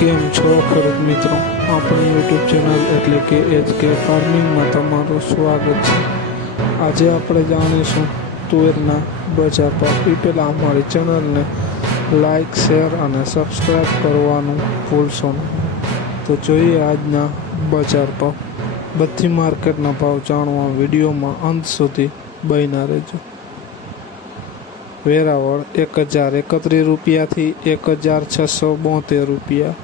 કેમ છો ખેડૂત મિત્રો, આપણી યુટ્યુબ ચેનલ એટલે કે HK ફાર્મિંગમાં તમારું સ્વાગત છે। આજે આપણે જાણીશું તુવેરના બજાર ભાવ। એ પહેલાં અમારી ચેનલને લાઇક, શેર અને સબસ્ક્રાઈબ કરવાનું ભૂલશો નહીં। તો જોઈએ આજના બજાર ભાવ। બધી માર્કેટના ભાવ જાણવા વિડીયોમાં અંત સુધી બન્યા રહેજો। વેરાવળ 1031 રૂપિયાથી 1672 રૂપિયા,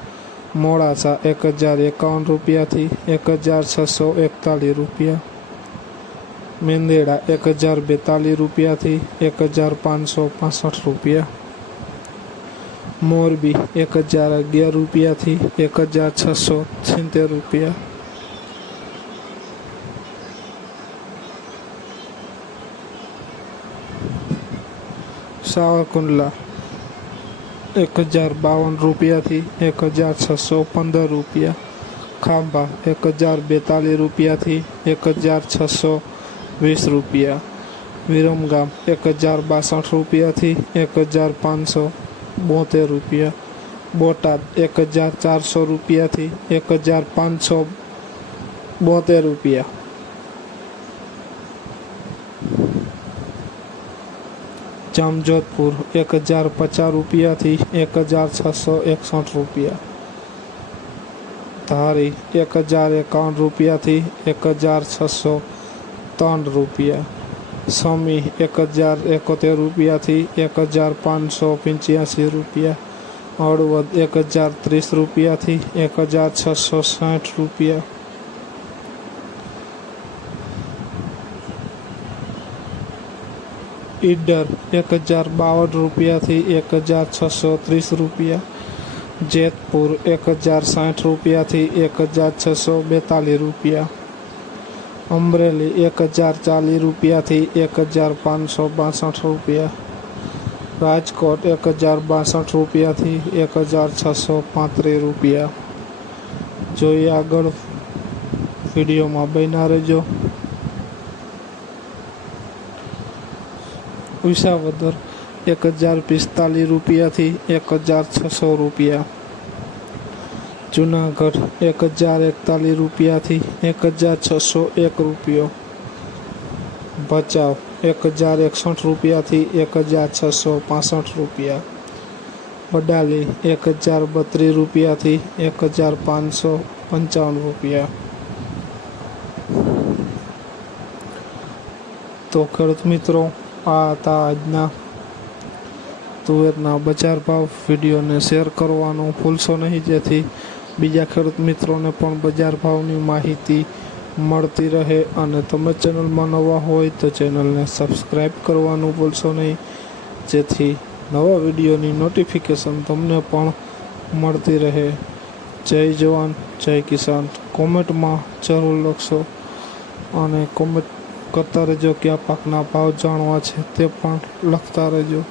મોડાસા 1051 રૂપિયાથી 1641 રૂપિયા, મેંદેડા 1042 રૂપિયાથી 1565 રૂપિયા, મોરબી 1011 રૂપિયાથી 1676 રૂપિયા, સાવરકુંડલા 1052 રૂપિયાથી 1615 રૂપિયા, ખાંભા 1042 રૂપિયાથી 1620 રૂપિયા, વિરમગામ 1062 રૂપિયાથી 1572 રૂપિયા, બોટાદ 1400 રૂપિયાથી 1572 રૂપિયા, જામજોધપુર 1050 રૂપિયાથી 1661 રૂપિયા, ધારી 1051 રૂપિયાથી 1603 રૂપિયા, સમી 1071 રૂપિયાથી 1585 રૂપિયા, હળવદ 1030 રૂપિયાથી 1660 રૂપિયા, ઈડર 1052 રૂપિયાથી 1630 રૂપિયા, જેતપુર 1060 રૂપિયાથી 1642 રૂપિયા, અમરેલી 1040 રૂપિયાથી 1562 રૂપિયા, રાજકોટ 1062 રૂપિયાથી 1635 રૂપિયા। જોઈએ આગળ વિડીયોમાં બન્યા રહેજો। વિસાવદર 1045 રૂપિયાથી 1600 રૂપિયા, જુનાગઢ 1041 રૂપિયાથી 1601 રૂપિયો, ભચાઉ 1061 રૂપિયાથી 1665 રૂપિયા, વડાલી 1032 રૂપિયાથી 1555 રૂપિયા। તો ખેડૂત મિત્રો, આ હતા આજના તુવેરના બજાર ભાવ। વિડીયોને શેર કરવાનું ભૂલશો નહીં, જેથી બીજા ખેડૂત મિત્રોને પણ બજાર ભાવની માહિતી મળતી રહે। અને તમે ચેનલમાં નવા હોય તો ચેનલને સબસ્ક્રાઈબ કરવાનું ભૂલશો નહીં, જેથી નવા વિડીયોની નોટિફિકેશન તમને પણ મળતી રહે। જય જવાન, જય કિસાન। કોમેન્ટમાં જરૂર લખશો અને કોમેન્ટ કરતા રહેજો, કયા પાકના ભાવ જાણવા છે તે પણ લખતા રહેજો।